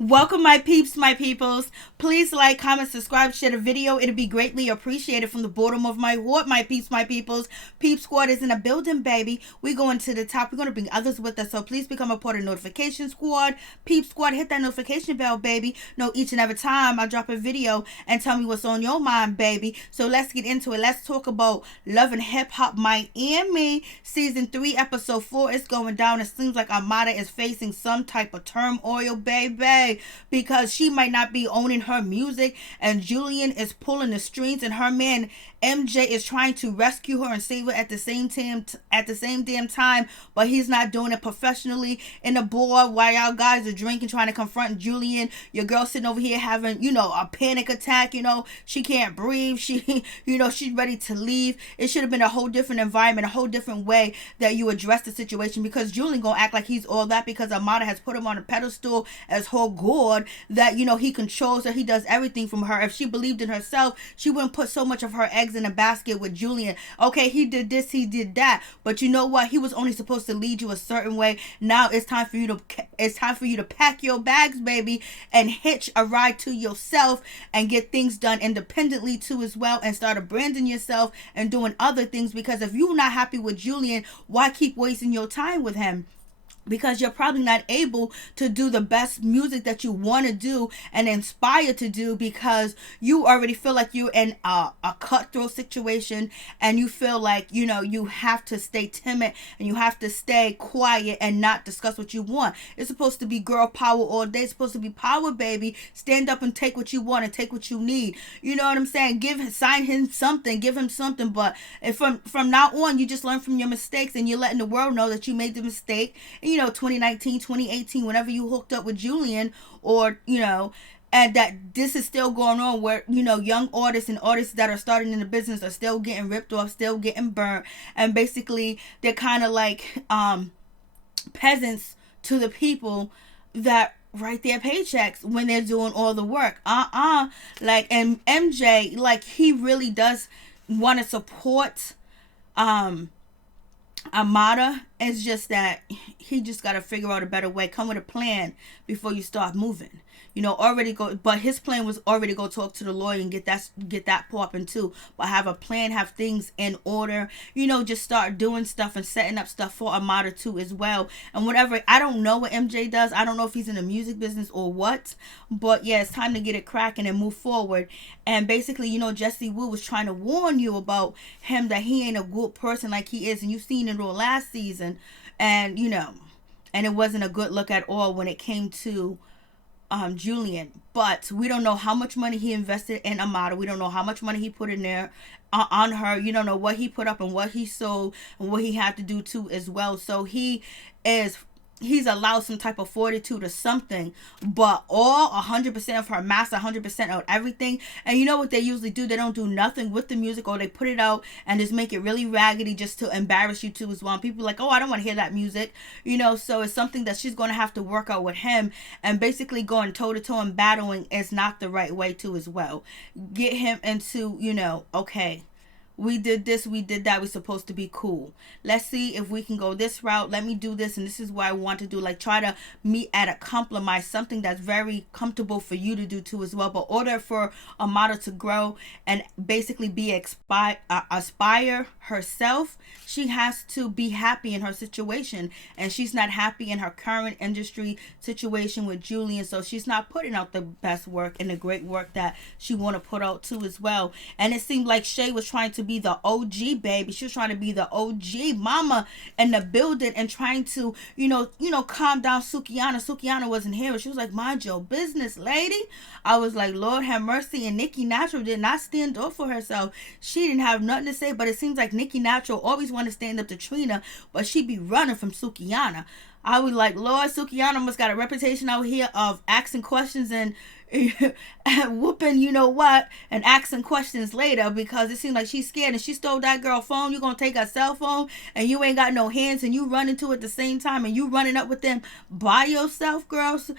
Welcome, my peeps, my peoples. Please like, comment, subscribe, share the video. It'll be greatly appreciated from the bottom of my heart, my peeps, my peoples. Peep Squad is in a building, baby. We going to the top. We're going to bring others with us, so please become a part of Notification Squad. Peep Squad, hit that notification bell, baby. Know each and every time I drop a video and tell me what's on your mind, baby. So let's get into it. Let's talk about Love and Hip Hop Miami. Season 3, Episode 4 is going down. It seems like Amada is facing some type of turmoil, baby, because she might not be owning her music and Julian is pulling the strings and her man MJ is trying to rescue her and save her at the same damn time, but he's not doing it professionally. In the bar while y'all guys are drinking, trying to confront Julian, your girl sitting over here having, a panic attack, she can't breathe, she's ready to leave. It should have been a whole different environment, a whole different way that you address the situation, because Julian gonna act like he's all that because Amada has put him on a pedestal as her god, that he controls her, he does everything from her. If she believed in herself, she wouldn't put so much of her eggs in a basket with Julian. Okay, he did this, he did that, but you know what? He was only supposed to lead you a certain way. Now it's time for you to pack your bags, baby, and hitch a ride to yourself and get things done independently too as well, and start branding yourself and doing other things, because if you're not happy with Julian, why keep wasting your time with him? Because you're probably not able to do the best music that you want to do and inspire to do, because you already feel like you're in a cutthroat situation, and you feel like you have to stay timid and you have to stay quiet and not discuss what you want. It's supposed to be girl power all day. It's supposed to be power, baby. Stand up and take what you want and take what you need. You know what I'm saying? Sign him something, give him something. But if from now on, you just learn from your mistakes and you're letting the world know that you made the mistake. And 2019, 2018, whenever you hooked up with Julian, or and that this is still going on, where young artists and artists that are starting in the business are still getting ripped off, still getting burnt, and basically they're kind of like peasants to the people that write their paychecks when they're doing all the work. And MJ, like, he really does want to support Amada. It's just that he just got to figure out a better way, come with a plan before you start moving. But his plan was already go talk to the lawyer and get that popping too. But have a plan, have things in order, just start doing stuff and setting up stuff for Amada too as well. And whatever, I don't know what MJ does. I don't know if he's in the music business or what, but yeah, it's time to get it cracking and move forward. And basically, Jesse Wu was trying to warn you about him, that he ain't a good person like he is, and you've seen it all last season, and and it wasn't a good look at all when it came to Julian. But we don't know how much money he invested in Amada. We don't know how much money he put in there on her. You don't know what he put up and what he sold and what he had to do too as well. So he's allowed some type of fortitude or something, but all 100% of her master, 100% of everything. And you know what they usually do? They don't do nothing with the music, or they put it out and just make it really raggedy just to embarrass you too as well. And people are like, oh, I don't want to hear that music, so it's something that she's going to have to work out with him, and basically going toe to toe and battling is not the right way too as well. Get him into, okay, we did this, we did that, we're supposed to be cool. Let's see if we can go this route. Let me do this, and this is what I want to do. Like, try to meet at a compromise, something that's very comfortable for you to do too as well. But in order for Amada to grow and basically be aspire herself, she has to be happy in her situation. And she's not happy in her current industry situation with Julian, so she's not putting out the best work and the great work that she want to put out too as well. And it seemed like Shay was trying to be the OG, baby. She was trying to be the OG mama in the building and trying to, calm down Sukihana. Sukihana wasn't here. She was like, mind your business, lady. I was like, Lord have mercy. And Nikki Natural did not stand up for herself. She didn't have nothing to say, but it seems like Nikki Natural always want to stand up to Trina, but she be running from Sukihana. I was like, Lord, Sukihana must got a reputation out here of asking questions and whooping you know what and asking questions later because it seems like she's scared and she stole that girl phone. You gonna take her cell phone and you ain't got no hands and you run into it at the same time and you running up with them by yourself, girls.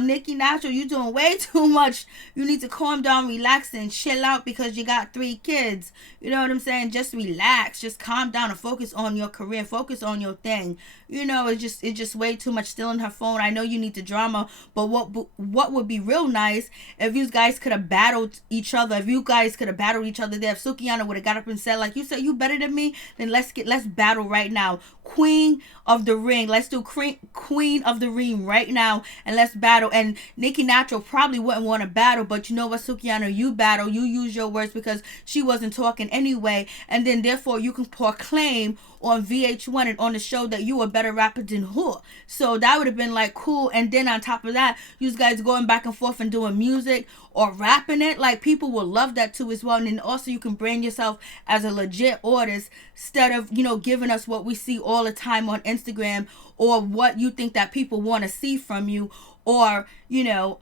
Nikki Natural, you doing way too much. You need to calm down, relax, and chill out because you got 3 kids. You know what I'm saying? Just relax, just calm down and focus on your career, focus on your thing. You know, it's just way too much stealing her phone. I know you need the drama, but what would be real nice if you guys could have battled each other. If you guys could have battled each other there, if Sukihana would have got up and said, like, you said you better than me, then let's battle right now. Queen of the ring. Let's do Queen of the ring right now and let's battle. And Nikki Natural probably wouldn't want to battle, but you know what, Sukihana, you battle, you use your words because she wasn't talking anyway, and then therefore you can proclaim on VH1 and on the show that you a better rapper than her. So that would have been like cool. And then on top of that, you guys going back and forth and doing music or rapping it, like people will love that too as well. And then also you can brand yourself as a legit artist instead of, you know, giving us what we see all the time on Instagram or what you think that people want to see from you, or you know,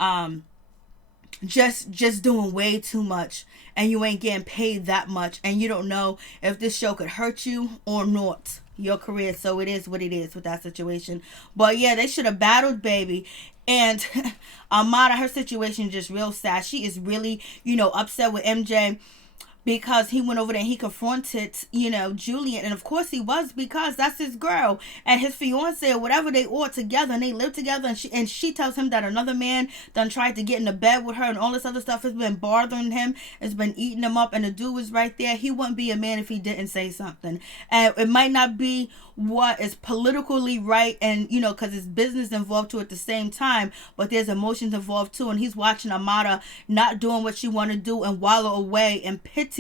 just doing way too much and you ain't getting paid that much and you don't know if this show could hurt you or not your career. So it is what it is with that situation. But yeah, they should have battled, baby. And Amada, her situation is just real sad. She is really, you know, upset with MJ because he went over there and he confronted, you know, Julian. And of course he was, because that's his girl and his fiance or whatever. They all together and they live together, and she tells him that another man done tried to get into bed with her and all this other stuff has been bothering him. It's been eating him up, and the dude was right there. He wouldn't be a man if he didn't say something. And it might not be what is politically right, and you know, because it's business involved too at the same time, but there's emotions involved too. And he's watching Amada not doing what she want to do and wallow away in pity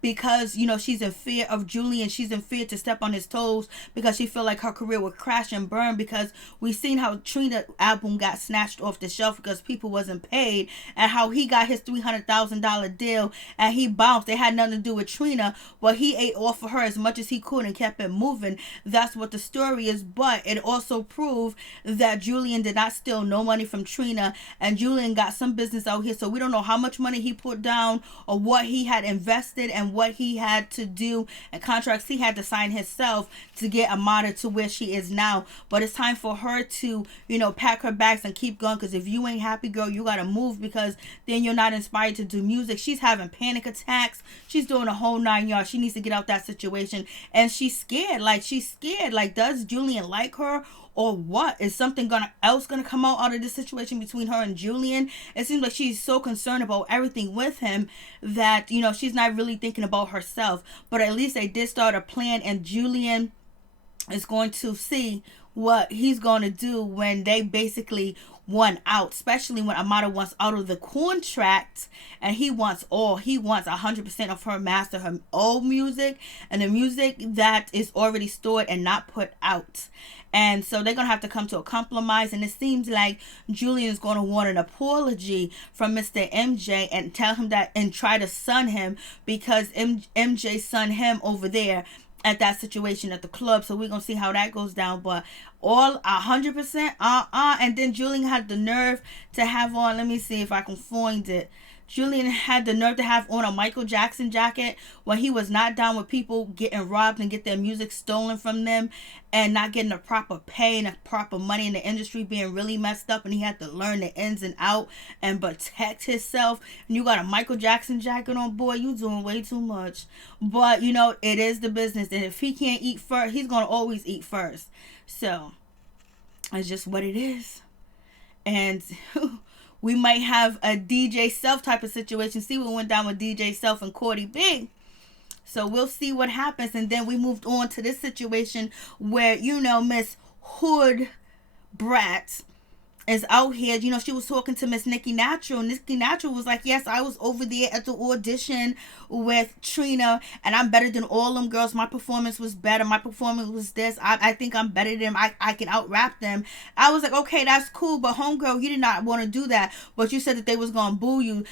because, you know, she's in fear of Julian. She's in fear to step on his toes because she feel like her career would crash and burn, because we seen how Trina album got snatched off the shelf because people wasn't paid, and how he got his $300,000 deal and he bounced. They had nothing to do with Trina, but he ate off of her as much as he could and kept it moving. That's what the story is. But it also proved that Julian did not steal no money from Trina, and Julian got some business out here. So we don't know how much money he put down or what he had invested and what he had to do and contracts he had to sign himself to get Amada to where she is now. But it's time for her to, you know, pack her bags and keep going, because if you ain't happy, girl, you gotta move, because then you're not inspired to do music. She's having panic attacks. She's doing a whole 9 yards. She needs to get out that situation, and she's scared. She's scared. Like, does Julian like her or what? Is something else gonna come out of this situation between her and Julian? It seems like she's so concerned about everything with him that, you know, she's not really thinking about herself. But at least they did start a plan, and Julian is going to see what he's going to do when they basically won out, especially when Amada wants out of the contract, and he wants 100% of her master, her old music and the music that is already stored and not put out. And so they're going to have to come to a compromise, and it seems like Julian is going to want an apology from Mr. MJ and tell him that, and try to sun him, because MJ sunned him over there at that situation at the club. So we're gonna see how that goes down. But all 100% and then Julian had the nerve to have on, let me see if I can find it. Julian had the nerve to have on a Michael Jackson jacket when he was not down with people getting robbed and get their music stolen from them and not getting the proper pay and the proper money in the industry, being really messed up, and he had to learn the ins and out and protect himself. And you got a Michael Jackson jacket on, boy, you doing way too much. But you know, it is the business, and if he can't eat first, he's gonna always eat first. So it's just what it is. And we might have a DJ Self type of situation. See what went down with DJ Self and Cardi B. So we'll see what happens. And then we moved on to this situation where, you know, Miss Hood Brat is out here. You know, she was talking to Miss Nikki Natural. And Nikki Natural was like, yes, I was over there at the audition with Trina, and I'm better than all them girls. My performance was better. My performance was this. I think I'm better than them. I can out rap them. I was like, okay, that's cool, but homegirl, you did not want to do that. But you said that they was going to boo you.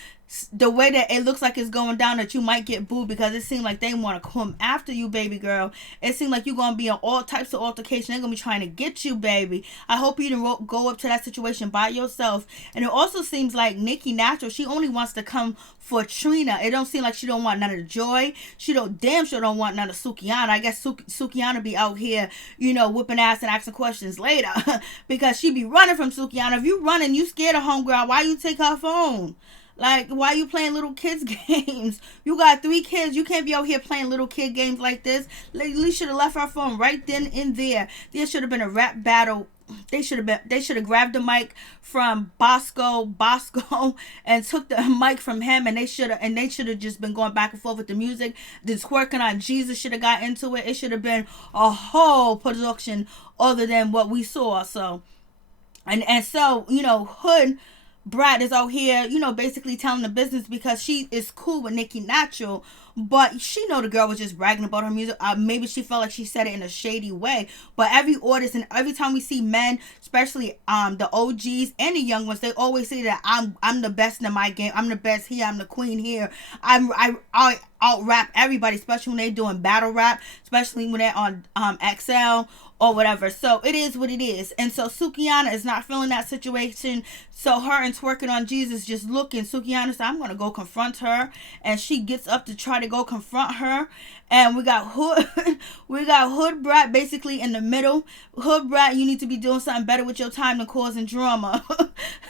the way that it looks like it's going down, that you might get booed, because it seemed like they want to come after you, baby girl. It seemed like you're going to be in all types of altercation. They're going to be trying to get you, baby. I hope you didn't go up to that situation by yourself. And it also seems like Nicki Natural, she only wants to come for Trina. It don't seem like she don't want none of the Joy. She damn sure don't want none of Sukihana. I guess Sukihana be out here, whooping ass and asking questions later because she be running from Sukihana. If you running, you scared of homegirl, why you take her phone? Like, why you playing little kids games? You got 3 kids. You can't be out here playing little kid games like this. At least should have left her phone right then and there. There should have been a rap battle. They should have grabbed the mic from Bosco and took the mic from him, and they should have just been going back and forth with the music. The twerking on Jesus should have got into it. It should have been a whole production other than what we saw. So Hood Brat is out here, basically telling the business because she is cool with Nicki Natural, but she know the girl was just bragging about her music. Maybe she felt like she said it in a shady way, but every artist and every time we see men, especially the OGs and the young ones, they always say that I'm the best in my game. I'm the best here. I'm the queen here. I out rap everybody, especially when they're doing battle rap, especially when they're on XL or whatever. So it is what it is. And so Sukihana is not feeling that situation. So her and twerking on Jesus just looking. Sukihana said, I'm going to go confront her. And she gets up to try to go confront her. And we got Hood Brat basically in the middle. Hood Brat, you need to be doing something better with your time than causing drama.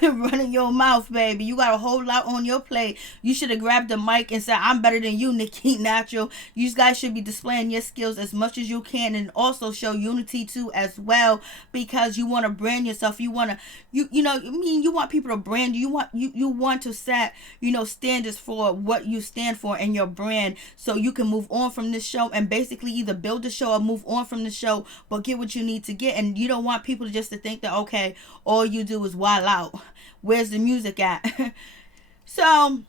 Running your mouth, baby. You got a whole lot on your plate. You should have grabbed the mic and said, I'm better than you, Nicki Natural. You guys should be displaying your skills as much as you can, and also show unity too as well, because you want to brand yourself. You want to, you want people to brand you. You want to set, standards for what you stand for and your brand, so you can move on from this show and basically either build the show or move on from the show, but get what you need to get. And you don't want people to think that, okay, all you do is wild out. Where's the music at? So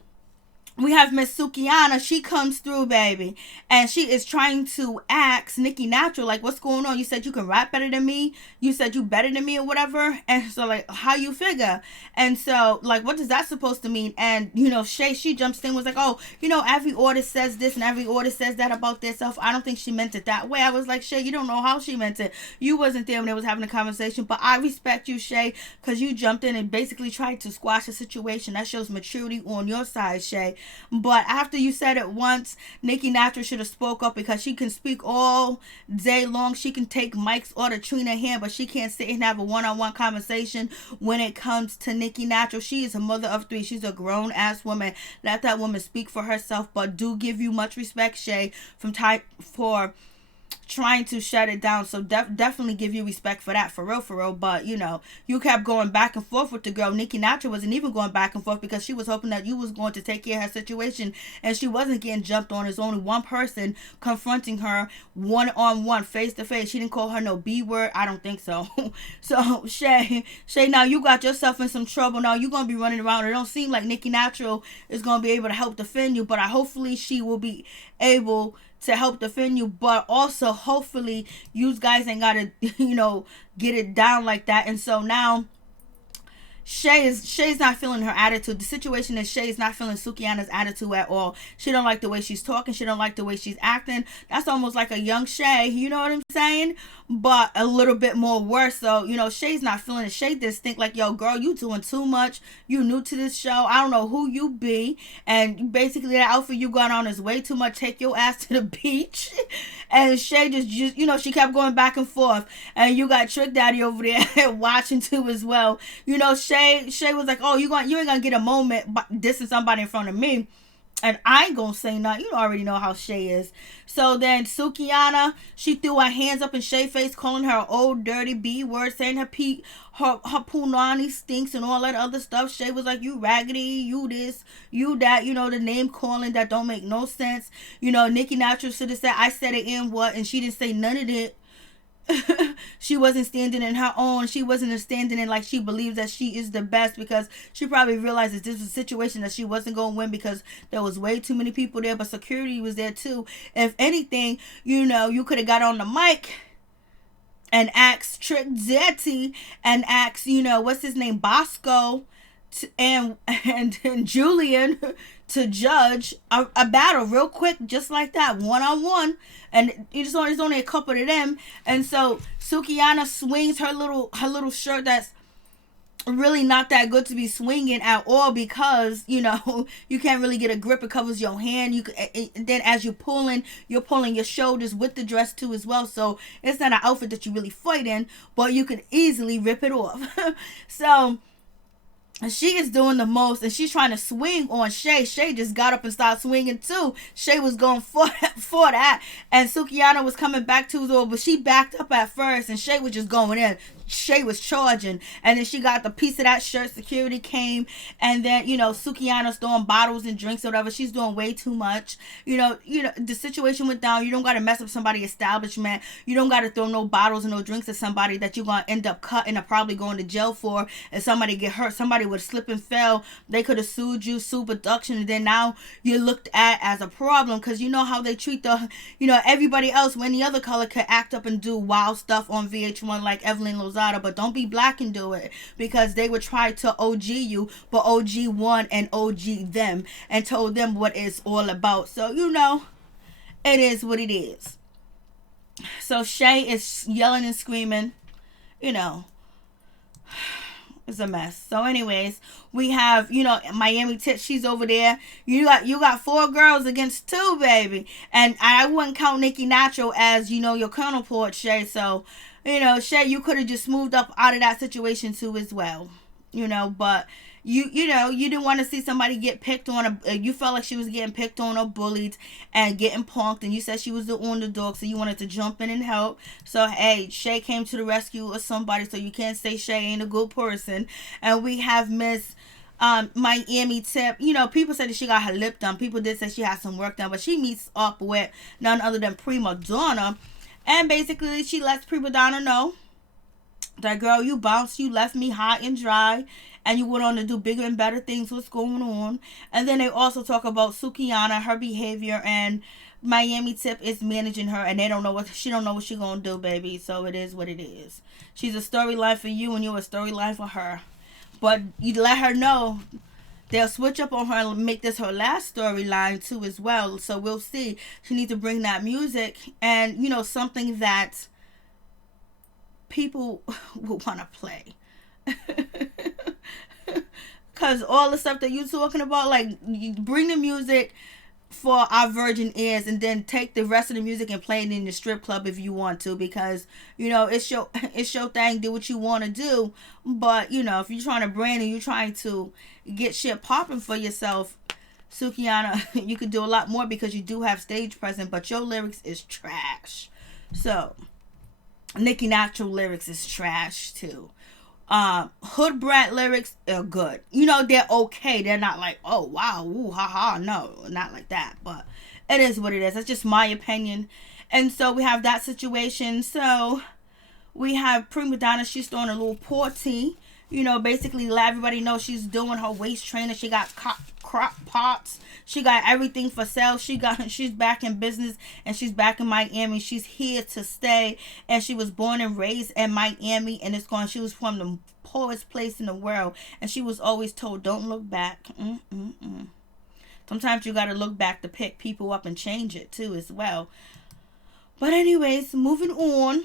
we have Miss Sukihana. She comes through, baby, and she is trying to ask Nicki Natural, like, what's going on? You said you can rap better than me. You said you better than me or whatever. And so, like, how you figure? And so, like, what is that supposed to mean? And, Shay, she jumps in, was like, oh, every artist says this and every artist says that about themselves. I don't think she meant it that way. I was like, Shay, you don't know how she meant it. You wasn't there when they was having a conversation, but I respect you, Shay, because you jumped in and basically tried to squash the situation. That shows maturity on your side, Shay. But after you said it once, Nicki Natural should have spoke up, because she can speak all day long. She can take Mike's or the Trina hand, but she can't sit and have a one-on-one conversation when it comes to Nicki Natural. She is a mother of 3. She's a grown-ass woman. Let that woman speak for herself, but do give you much respect, Shay, for trying to shut it down. So definitely give you respect for that, for real. But you kept going back and forth with the girl. Nicki Natural wasn't even going back and forth, because she was hoping that you was going to take care of her situation, and she wasn't getting jumped on. There's only one person confronting her one-on-one, face-to-face. She didn't call her no B word. I don't think so. So Shay, now you got yourself in some trouble. Now you're gonna be running around. It don't seem like Nicki Natural is gonna be able to help defend you, but hopefully she will be able to help defend you, but also hopefully you guys ain't gotta get it down like that. And so now Shay's not feeling her attitude. The situation is Shay's not feeling Sukihana's attitude at all. She don't like the way she's talking. She don't like the way she's acting. That's almost like a young Shay, you know what I'm saying? But a little bit more worse. So, Shay's not feeling it. Shay just think like, yo, girl, you doing too much. You new to this show. I don't know who you be. And basically that outfit you got on is way too much. Take your ass to the beach. And Shay just she kept going back and forth. And you got Trick Daddy over there watching too as well. Shay was like, oh, you ain't gonna get a moment dissing somebody in front of me. And I ain't gonna say nothing. You already know how Shay is. So then Sukihana, she threw her hands up in Shay's face, calling her old dirty B word, saying her punani stinks and all that other stuff. Shay was like, you raggedy, you this, you that, the name calling that don't make no sense. Nicki Natural should have said, I said it in what, and she didn't say none of it. She wasn't standing in her own. She wasn't standing in like she believes that she is the best, because she probably realizes this was a situation that she wasn't going to win, because there was way too many people there, but security was there too. If anything, you could have got on the mic and asked Trick Daddy and asked, what's his name, Bosco, and Julian to judge a battle real quick, just like that, 1-on-1. And it's only a couple of them. And so Sukihana swings her little shirt that's really not that good to be swinging at all, because you can't really get a grip. It covers your hand. Then as you're pulling your shoulders with the dress too as well, so it's not an outfit that you really fight in, but you can easily rip it off. So she is doing the most, and she's trying to swing on Shay. Shay just got up and started swinging too. Shay was going for that, and Sukihana was coming back to it, but she backed up at first, and Shay was just going in. Shay was charging, and then she got the piece of that shirt. Security came, and then Sukihana's throwing bottles and drinks or whatever. She's doing way too much. The situation went down. You don't got to mess up somebody's establishment. You don't got to throw no bottles and no drinks at somebody that you're gonna end up cutting or probably going to jail for. And somebody get hurt, somebody would slip and fell, they could have sued you, sued production, and then now you're looked at as a problem, because you know how they treat everybody else. When the other color could act up and do wild stuff on VH1 like Evelyn Lozada, but don't be black and do it, because they would try to OG you, but OG won and OG them and told them what it's all about. So it is what it is. So Shay is yelling and screaming, it's a mess. So anyways, we have Maryjanetv. She's over there. You got 4 girls against 2, baby, and I wouldn't count Nikki Nacho as your counterpart, Shay. So Shay, you could have just moved up out of that situation too as well, but you didn't want to see somebody get picked on. You felt like she was getting picked on or bullied and getting punked, and you said she was the underdog, so you wanted to jump in and help. So hey, Shay came to the rescue of somebody, so you can't say Shay ain't a good person. And we have Miss Maryjanetv. People said that she got her lip done. People did say she had some work done, but she meets up with none other than Prima Donna, and basically she lets Prima Donna know that, girl, you bounced, you left me hot and dry, and you went on to do bigger and better things. What's going on? And then they also talk about Sukihana, her behavior, and Maryjanetv is managing her, and she don't know what she's gonna do, baby. So it is what it is. She's a storyline for you, and you're a storyline for her. But you let her know they'll switch up on her and make this her last storyline too as well. So we'll see. She needs to bring that music and something that people will want to play. Because all the stuff that you're talking about, like, you bring the music for our virgin ears, and then take the rest of the music and play it in the strip club if you want to, because it's your thing. Do what you want to do, but if you're trying to brand and you're trying to get shit popping for yourself, Sukihana, you could do a lot more, because you do have stage presence, but your lyrics is trash. So Nicki Nacho lyrics is trash too. Hood Brat lyrics are good. They're okay. They're not like, oh wow, ooh, haha. No, not like that. But it is what it is. That's just my opinion. And so we have that situation. So we have Prima Donna. She's throwing a little party. Basically let everybody know she's doing her waist training. She got crock pots. She got everything for sale. She's back in business, and she's back in Miami. She's here to stay, and she was born and raised in Miami, and she was from the poorest place in the world, and she was always told, don't look back. Sometimes you got to look back to pick people up and change it too as well. But anyways, moving on.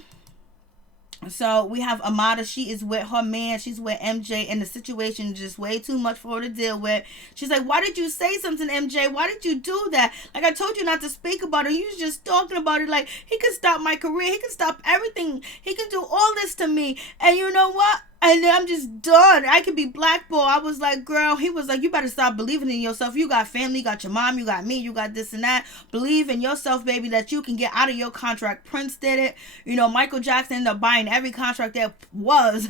So we have Amada. She is with her man. She's with MJ, and the situation is just way too much for her to deal with. She's like, why did you say something, MJ? Why did you do that? Like, I told you not to speak about it. You was just talking about it. Like, he can stop my career. He can stop everything. He can do all this to me. And you know what? And then I'm just done. I could be blackballed. I was like, girl, he was like, you better stop believing in yourself. You got family, you got your mom, you got me, you got this and that. Believe in yourself, baby, that you can get out of your contract. Prince did it. Michael Jackson ended up buying every contract there was.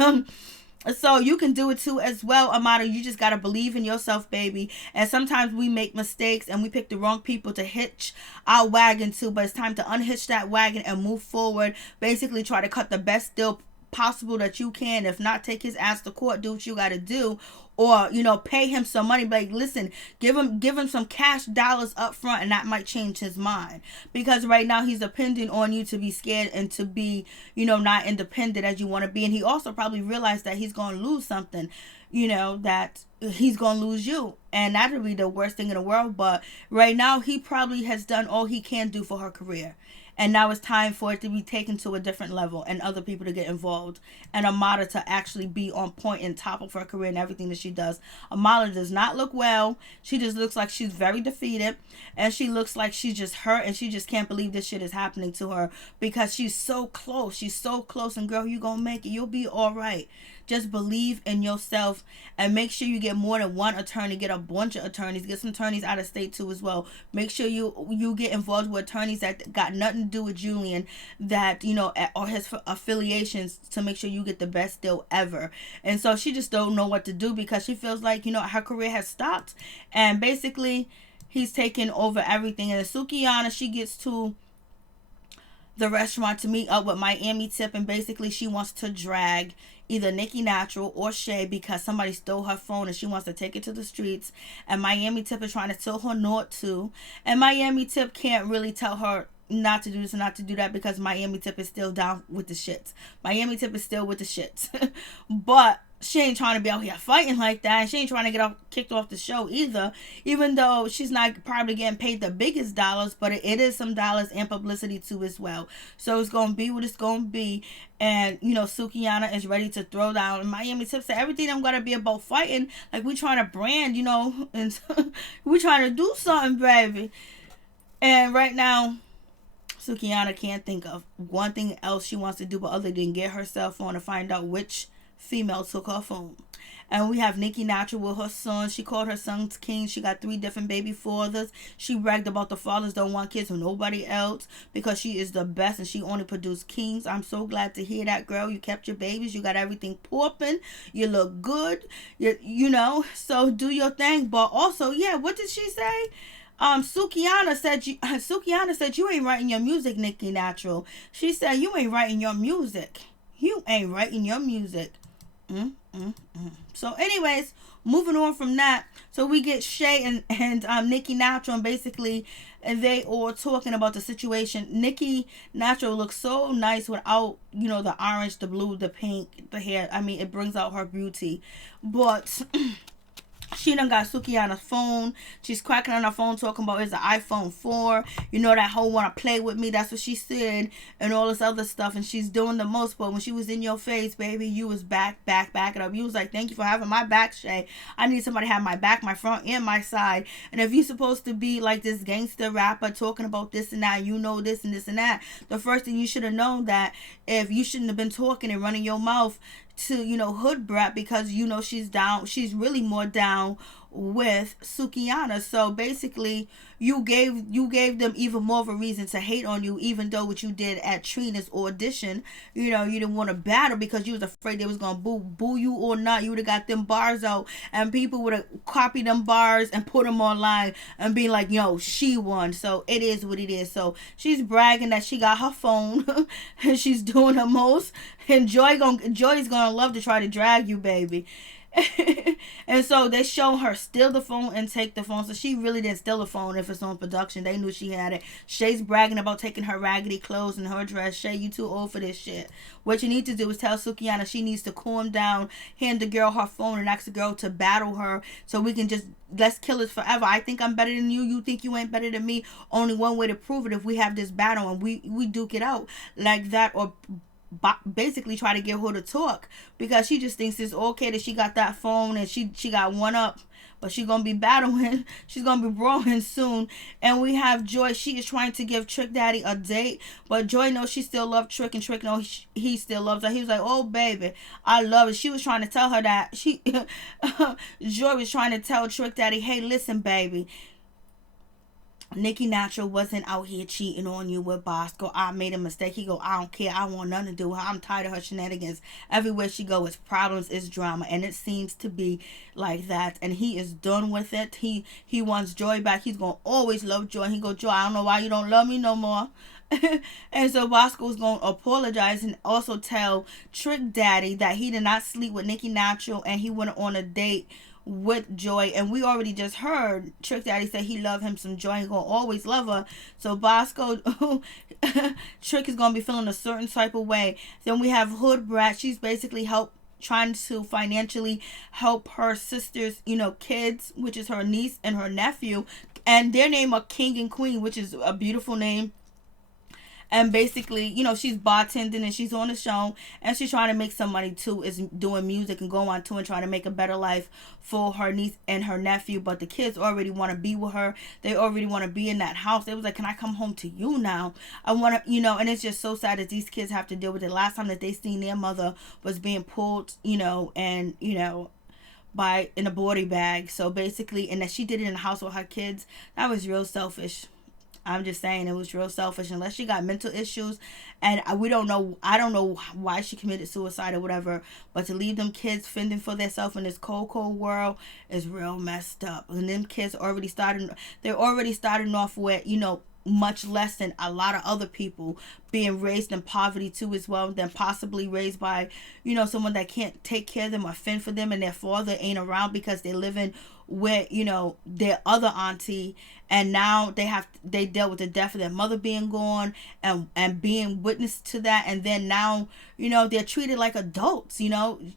So you can do it too as well, Amada. You just got to believe in yourself, baby. And sometimes we make mistakes and we pick the wrong people to hitch our wagon to. But it's time to unhitch that wagon and move forward. Basically try to cut the best deal possible that you can. If not, take his ass to court, do what you got to do, or pay him some money. Like, listen, give him some cash dollars up front, and that might change his mind, because right now he's depending on you to be scared and to be not independent as you want to be. And he also probably realized that he's going to lose something. that he's gonna lose you, and that would be the worst thing in the world. But right now he probably has done all he can do for her career, and now it's time for it to be taken to a different level and other people to get involved, and Amada to actually be on point and top of her career and everything that she does. Amada does not look well. She just looks like she's very defeated, and she looks like she's just hurt, and she just can't believe this shit is happening to her, because she's so close. She's so close, and girl, you gonna make it. You'll be all right. Just believe in yourself, and make sure you get more than one attorney. Get a bunch of attorneys. Get some attorneys out of state too as well. Make sure you get involved with attorneys that got nothing to do with Julian, that or his affiliations, to make sure you get the best deal ever. And so she just don't know what to do, because she feels like her career has stopped, and basically he's taken over everything. And Sukihana, she gets to the restaurant to meet up with Maryjanetv, and basically she wants to drag either Nikki Natural or Shay, because somebody stole her phone and she wants to take it to the streets, and Maryjanetv is trying to tell her not to, and Maryjanetv can't really tell her not to do this and not to do that, because Maryjanetv is still down with the shits. Maryjanetv is still with the shits. But she ain't trying to be out here fighting like that, and she ain't trying to get kicked off the show either, even though she's not probably getting paid the biggest dollars, but it is some dollars and publicity too as well. So it's gonna be what it's gonna be. And Sukihana is ready to throw down, and Maryjanetv said everything I'm gonna be about fighting, like we trying to brand, and we trying to do something, baby. And right now Sukihana can't think of one thing else she wants to do but other than get her cell phone to find out which female took her phone. And we have Nikki Natural with her son. She called her sons king. She got 3 different baby fathers. She bragged about the fathers don't want kids with nobody else, because she is the best and she only produced kings. I'm so glad to hear that, girl. You kept your babies. You got everything popping. You look good. So do your thing. But also, what did she say? Sukihana said you ain't writing your music, Nikki Natural. She said you ain't writing your music. You ain't writing your music. So anyways, moving on from that, so we get Shay and Nikki Natural, and basically they all talking about the situation. Nikki Natural looks so nice without the orange, the blue, the pink, the hair. I mean, it brings out her beauty. But she done got Sukihana's phone. She's cracking on her phone talking about it's an iPhone 4. That hoe want to play with me. That's what she said. And all this other stuff. And she's doing the most. But when she was in your face, baby, you was back it up. You was like, thank you for having my back, Shay. I need somebody to have my back, my front, and my side. And if you're supposed to be like this gangster rapper talking about this and that, this and this and that, the first thing you should have known that if you shouldn't have been talking and running your mouth to hood brat, because she's really more down with Sukihana. So basically you gave them even more of a reason to hate on you, even though what you did at Trina's audition, you didn't want to battle because you was afraid they was gonna boo you or not. You would have got them bars out, and people would have copied them bars and put them online and be like, she won. So it is what it is. So she's bragging that she got her phone and she's doing her most, and Joy's gonna love to try to drag you, baby. And so they show her steal the phone and take the phone. So she really didn't steal the phone if it's on production. They knew she had it. Shay's bragging about taking her raggedy clothes and her dress. Shay, you too old for this shit. What you need to do is tell Sukihana she needs to calm down, hand the girl her phone, and ask the girl to battle her, so we can let's kill it forever. I think I'm better than you. You think you ain't better than me. Only one way to prove it, if we have this battle and we duke it out like that, or basically try to get her to talk, because she just thinks it's okay that she got that phone and she got one up, but she's gonna be battling, she's gonna be brawling soon. And we have Joy. She is trying to give Trick Daddy a date, but Joy knows she still loves Trick, and Trick knows he still loves her. He was like, oh baby, I love it. She was trying to tell her that Joy was trying to tell Trick Daddy, hey, listen baby, Nikki Natural wasn't out here cheating on you with Brisco. I made a mistake. He go, I don't care. I want nothing to do with her. I'm tired of her shenanigans. Everywhere she go, it's problems, it's drama. And it seems to be like that. And he is done with it. He wants Joy back. He's going to always love Joy. And he go, Joy, I don't know why you don't love me no more. And so Brisco's going to apologize and also tell Trick Daddy that he did not sleep with Nikki Natural and he went on a date with Joy. And we already just heard Trick Daddy say he love him some Joy. He gonna always love her. So Brisco Trick is gonna be feeling a certain type of way. Then we have Hood Brat. She's basically helped trying to financially help her sister's, kids, which is her niece and her nephew, and their name are King and Queen, which is a beautiful name. And basically, she's bartending and she's on the show, and she's trying to make some money too, is doing music and going on tour and trying to make a better life for her niece and her nephew. But the kids already want to be with her. They already want to be in that house. They was like, can I come home to you now? I want to, and it's just so sad that these kids have to deal with it. Last time that they seen their mother was being pulled, and by in a body bag. So basically, and that she did it in the house with her kids. That was real selfish. I'm just saying, it was real selfish. Unless she got mental issues, and we don't know. I don't know why she committed suicide or whatever. But to leave them kids fending for themselves in this cold, cold world is real messed up. And them kids already starting. They're already starting off with much less than a lot of other people, being raised in poverty too as well, then possibly raised by someone that can't take care of them or fend for them, and their father ain't around because they're living with their other auntie, and now they dealt with the death of their mother being gone, and being witness to that, and then now they're treated like adults,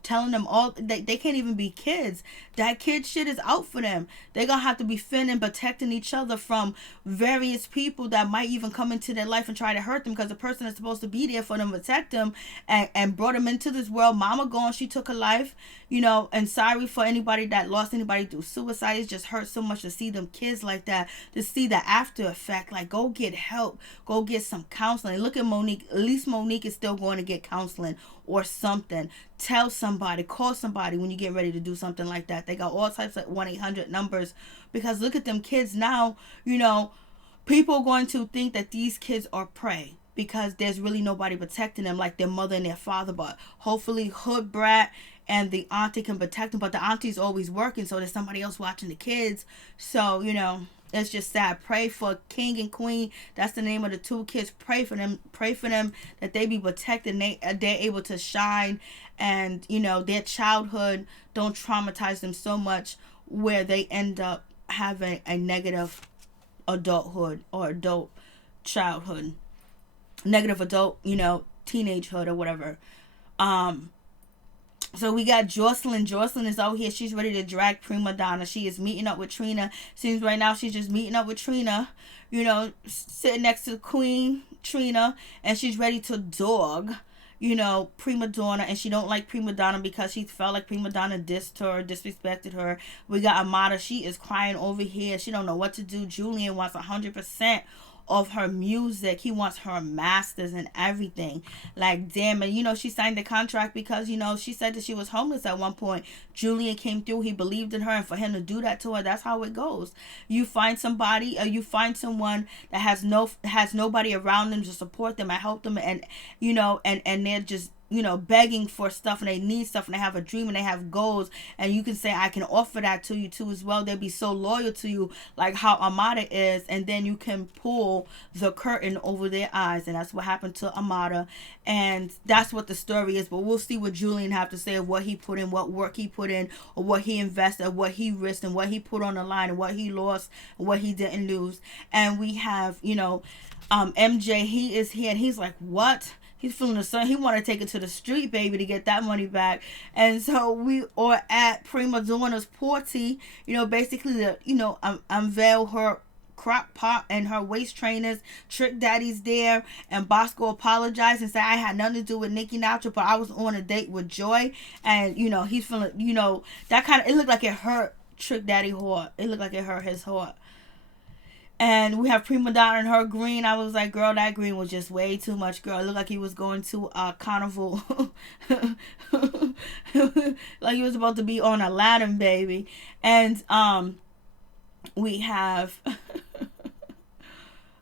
telling them all they can't even be kids. That kid shit is out for them. They're gonna have to be fending, protecting each other from various people that might even come into their life and try to hurt them, because the person that's supposed to be there for them, protect them, and brought them into this world. Mama gone, she took her life, and sorry for anybody that lost anybody through suicide. It just hurts so much to see them kids like that, to see the after effect. Like, go get help, go get some counseling. Look at Monique. At least Monique is still going to get counseling or something. Tell somebody, call somebody when you get ready to do something like that. They got all types of 1-800 numbers, because look at them kids now. People are going to think that these kids are prey, because there's really nobody protecting them like their mother and their father. But hopefully hood brat and the auntie can protect them, but the auntie's always working, so there's somebody else watching the kids. So it's just sad. Pray for King and Queen. That's the name of the two kids. Pray for them that they be protected and they're able to shine, and their childhood don't traumatize them so much where they end up having a negative adulthood or adult childhood, negative adult teenagehood or whatever. So we got Jocelyn. Jocelyn is out here. She's ready to drag Prima Donna. She is meeting up with Trina. Seems right now she's just meeting up with Trina, sitting next to Queen Trina, and she's ready to dog Prima Donna, and she don't like Prima Donna because she felt like Prima Donna dissed her, disrespected her. We got Amada. She is crying over here. She don't know what to do. Julian wants 100% of her music. He wants her masters and everything. Like, damn. And she signed the contract because she said that she was homeless at one point. Julian came through. He believed in her, and for him to do that to her, that's how it goes. You find somebody, or you find someone that has nobody around them to support them and help them, and and they're just begging for stuff, and they need stuff, and they have a dream, and they have goals, and you can say, I can offer that to you too as well. They'll be so loyal to you, like how Amada is, and then you can pull the curtain over their eyes, and that's what happened to Amada, and that's what the story is. But we'll see what Julian have to say of what he put in, what work he put in, or what he invested, what he risked, and what he put on the line, and what he lost, and what he didn't lose. And we have MJ. He is here, and he's like, what? He's feeling the sun. He want to take it to the street, baby, to get that money back. And so we are at Prima Donna's party, basically to, unveil her crop pot and her waist trainers. Trick Daddy's there, and Bosco apologized and said, I had nothing to do with Nicki Nacho, but I was on a date with Joy. And, he's feeling, that kind of, it looked like it hurt Trick Daddy heart. It looked like it hurt his heart. And we have Prima Donna in her green. I was like, girl, that green was just way too much, girl. It looked like he was going to a carnival. Like he was about to be on Aladdin, baby. And we have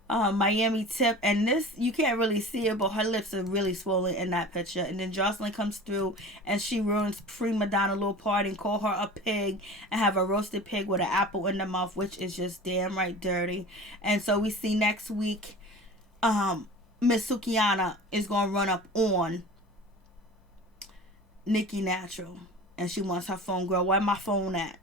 Miami Tip, and this, you can't really see it, but her lips are really swollen in that picture. And then Jocelyn comes through, and she ruins Prima Donna's little party and call her a pig, and have a roasted pig with an apple in the mouth, which is just damn right dirty. And so we see next week Miss Sukihana is gonna run up on Nicki Natural, and she wants her phone. Girl, where my phone at?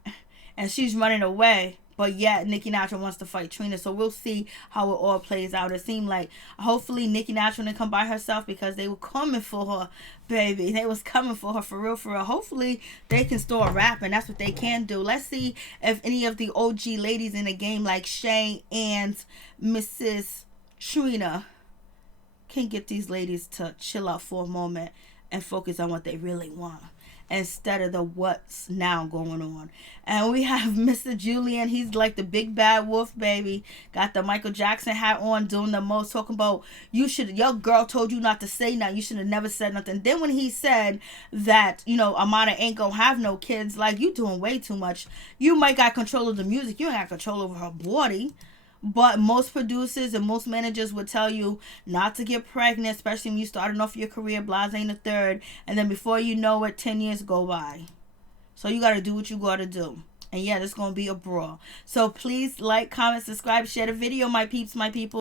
And she's running away But yet, Nicki Natural wants to fight Trina. So we'll see how it all plays out. It seemed like hopefully Nicki Natural didn't come by herself because they were coming for her, baby. They was coming for her for real, for real. Hopefully they can start rapping. That's what they can do. Let's see if any of the OG ladies in the game like Shay and Mrs. Trina can get these ladies to chill out for a moment and focus on what they really want instead of the what's now going on. And we have Mr. Julian. He's like the big bad wolf, baby. Got the Michael Jackson hat on, doing the most, talking about your girl told you not to say nothing. You should have never said nothing. Then when he said that, Amada ain't gonna have no kids, like, you doing way too much. You might got control of the music. You ain't got control over her body. But most producers and most managers would tell you not to get pregnant, especially when you starting off your career, blase in the third, and then before you know it, 10 years go by. So you got to do what you got to do. And yeah, this is going to be a brawl. So please like, comment, subscribe, share the video, my peeps, my people.